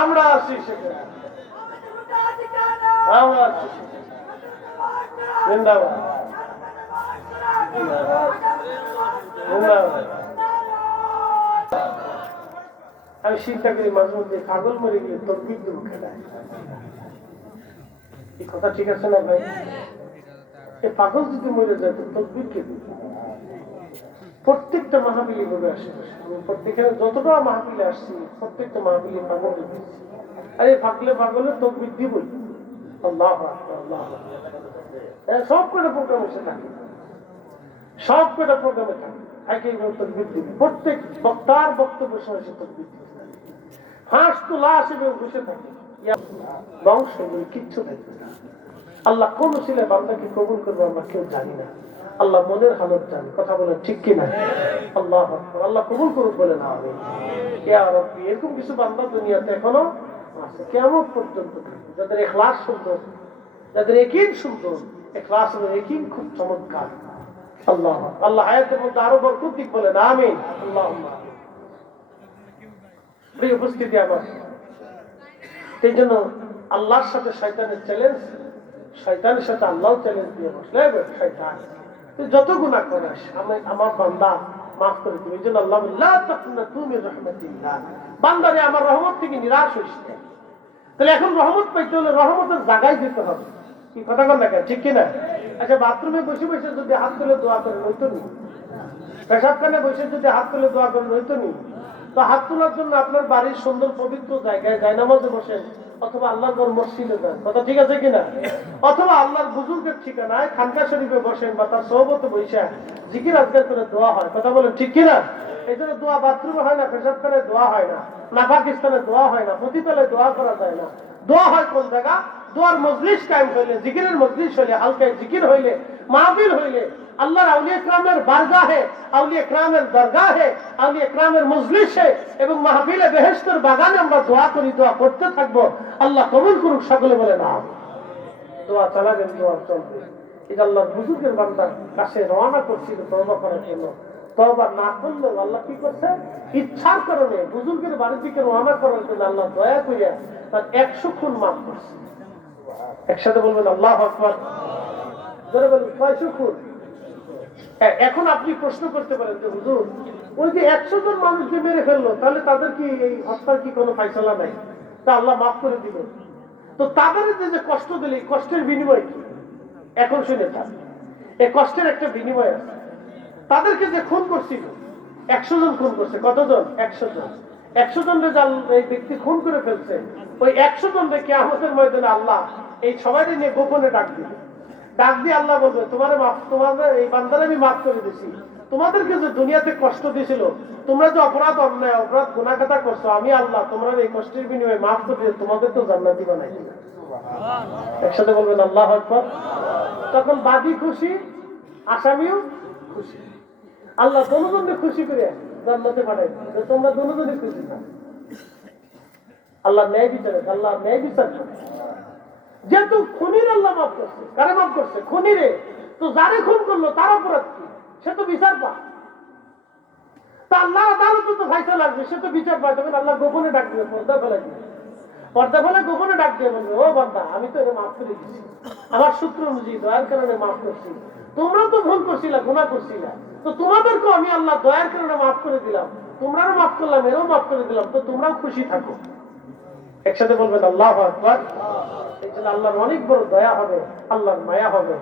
আমরা আছি সেখানে, আমরা আছি জিন্দাবাদ জিন্দাবাদ। আমি চিন্তা করি মাঝে মধ্যে পাগল মরে গেলে তকবীর দেবো খেলায়, এই কথা ঠিক আছে না ভাই? এই পাগল যদি মরে যায় তো তকবীর কে দেবে? প্রত্যেকটা মাহফিলে বলে আসে, প্রত্যেকটা যতটা মাহফিলে আসছি প্রত্যেকটা মাহফিলে পাগল দিচ্ছি, আরে পাগলে পাগলে তকবীর দিবই। আল্লাহু আকবার, আল্লাহু আকবার। সব কটা প্রোগ্রাম এসে থাকে, সব কটা প্রোগ্রামে থাকে, একে তকবীর দিবি। প্রত্যেক বক্তার বক্তব্যের সময় সে তকবীর দিবে, হাঁস তো লাশ এবং বসে থাকে, বংশ কিচ্ছু থাকবে না। আল্লাহ কোন ছেলে বান্দাকে কবুল করবে আমরা কেউ জানি না, আল্লাহ মনের হালত জানে। কথা বলেন ঠিক কিনা? আল্লাহ আকবার। আল্লাহ কবুল করুক বলে না আমি ইয়া রাব্বি। এরকম কিছু বান্দা দুনিয়াতে এখনো আছে, কিয়ামত পর্যন্ত থাকবে, যাদের ইখলাস সুন্দর, যাদের ইয়াকিন সুন্দর। ইখলাস এবং ইয়াকিন খুব চমৎকার। আল্লাহ আল্লাহ হায়াতের মধ্যে আরো বরকত দিক বলে না আমিন। আল্লাহুম্মা প্রিয় উপস্থিতি আমার, এই জন্য আল্লাহর সাথে শয়তানের চ্যালেঞ্জ, শয়তানের সাথে আল্লাহ চ্যালেঞ্জ দিয়ে বসলে শয়তান তুই যত গুনাহ করিস আমার বান্দা মাফ করে দিবে। এই জন্য আল্লাহ লা তাকনাতু মির রাহমাতিল্লাহ, বান্দারে আমার রহমত থেকে নিরাশ হইস না। তাহলে এখন রহমত পাইতে হলে রহমতের জায়গায় যেতে হবে, কি কথা কন না ঠিক কিনা? আচ্ছা বাথরুমে বসে বসে যদি হাত তুলে দোয়া করেন হইতো নি? পেশাবখানে বসে যদি হাত তুলে দোয়া করেন হইতো নি? তো হাত তোলার জন্য আপনার বাড়ির সুন্দর পবিত্র জায়গায় জায়নামাজে বসেন, অথবা আল্লাহর ঘর মসজিদে যান, কথা ঠিক আছে কিনা? অথবা আল্লাহর বুজুর্গের ঠিকানায় খানকা শরীফে বসেন বা তার সোহবতে বসে জিকির আজকাল করে দোয়া হয়, কথা বলেন ঠিক কিনা? এই জন্য দোয়া বাথরুমে হয় না, পেশাবখানে দোয়া হয় না, পাকিস্তানে দোয়া হয় না, পতিতালয়ে দোয়া করা যায় না। দোয়া হয় কোন জায়গা? দোয়ার মজলিস কায়েম হইলে, জিকিরের মজলিস হইলে, হালকায় জিকির হইলে, মাহফিল হইলে, আল্লাহর আউলিয়া ইকরামের বারগাহে, আউলিয়া ইকরামের দরগাহে, আউলিয়া ইকরামের মজলিসে এবং মাহফিলে বেহেশতের বাগানে আমরা দোয়া করি, দোয়া করতে থাকবো। আল্লাহ কবুল করুক, সকলে বলে না দোয়া চালাবেন, দোয়া চলবে। এটা আল্লাহর বুজুর্গের বান্দার কাছে রওনা করছিল তওবা করার জন্য। তওবা না করলে আল্লাহ কি করছে? ইচ্ছার কারণে বুজুর্গের বাড়ির দিকে রওনা করার জন্য আল্লাহ দয়া করিয়া তার 100 খুন মাফ করছে। একসাথে বলবেন আল্লাহু আকবার, জোরে বলুন 600 খুন। এখন আপনি প্রশ্ন করতে পারেন যে হুজুর ওই যে 100 জন মানুষকে মেরে ফেললো, তাহলে তাদের কি এই হত্যার কি কোনো ফায়সালা নাই? তা আল্লাহ মাফ করে দিবে? তো তাদের যে কষ্ট দিলে কষ্টের বিনিময় কি? এখন শুনে থাক, এই কষ্টের একটা বিনিময় আছে। তাদেরকে যে খুন করছিল 100 জন খুন করছে, কতজন? 100 জন। 100 জন এই ব্যক্তি খুন করে ফেলছে, ওই 100 জনকে কিয়ামতের ময়দানে আল্লাহ এই সবাই নিয়ে গোপনে ডাক দিবে। ডাক দিয়ে আল্লাহ বলবে তোমাদের এই বান্দারা আমি মাফ করে দিছি, তোমাদেরকে যে দুনিয়াতে কষ্ট দিয়েছিল, তোমরা যে অপরাধ অন্যায় অপরাধ গুনাহগাতা করছো, আমি আল্লাহ তোমরা এই কষ্টের বিনিময়ে মাফ করে দিয়ে তোমাদের তো জান্নাতি বানাই দিলাম। একসাথে বলবেন আল্লাহু আকবার। তখন বাদী খুশি, আসামিও খুশি, আল্লাহ দুজনকে খুশি করে জান্নাতে পাঠাই দিবে, তোমরা দুজনে খুশি না। আল্লাহ ন্যায় বিচারে, আল্লাহ ন্যায় বিচার করে। যেহেতু খুনির আল্লাহ মাফ করছে, কারে মাফ করছে? খুনিরে। তো যারে খুন করলো তার অপরাধ কি? সে তো বিচার পায়। তা আল্লাহ আদালতে তো ফায়সালা লাগবে, সে তো বিচার পায়। তখন আল্লাহ গোপনে ডাক দিবে, পর্দা ফেলে দিবে, পর্দা ফেলে গোপনে ডাক দিয়ে বলবে ও বান্দা আমি তো এটা মাফ করে দিচ্ছি, আমার সূত্র অনুযায়ী দয়ার কারণে মাফ করছি। তোমরা তো ভুল করছিলা, গুনাহ করছিলা, তো তোমাদেরকেও আমি আল্লাহ দয়ার কারণে মাফ করে দিলাম, তোমরাও মাফ করলাম, এরও মাফ করে দিলাম, তো তোমরাও খুশি থাকো। একসাথে বলবেন আল্লাহু আকবার। এই জন্য আল্লাহর অনেক বড় দয়া হবে, আল্লাহর মায়া হবে।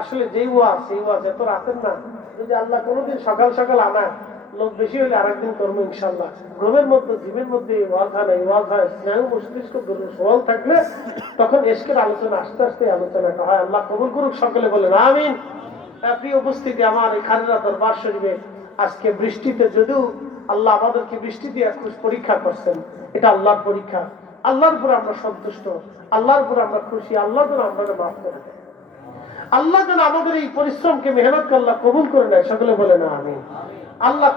আসলে যেই ওয়াজ সেই ওয়াজ এত রাতের না, যদি আল্লাহ কোনোদিন সকাল সকাল আনা, লোক বেশি হইলে আরেকদিন করবো ইনশাল্লাহ। রোমের মধ্যে জীবের মধ্যে ওয়াজ হয় না, ওয়াজ হয় স্নায়ু মস্তিষ্ক সওয়াল থাকলে তখন এসকের আলোচনা আস্তে আস্তে আলোচনাটা হয়। আল্লাহ কবুল করুক, সকলে বলেন আমিন। প্রিয় উপস্থিতি আমার, এই খালেদা দরবার শরীফে আজকে বৃষ্টিতে, যদিও আল্লাহ আমাদেরকে বৃষ্টি দিয়ে পরীক্ষা করছেন, এটা আল্লাহর পরীক্ষা। আল্লাহর উপর আমরা সন্তুষ্ট, আল্লাহর উপর আমরা খুশি, আল্লাহ যেন আমাদের মাফ করে দেয়, আল্লাহ যেন আমাদের এই পরিশ্রমকে মেহনতকে আল্লাহ কবুল করে নেয়, সকলে বলে না আমিন। আল্লাহ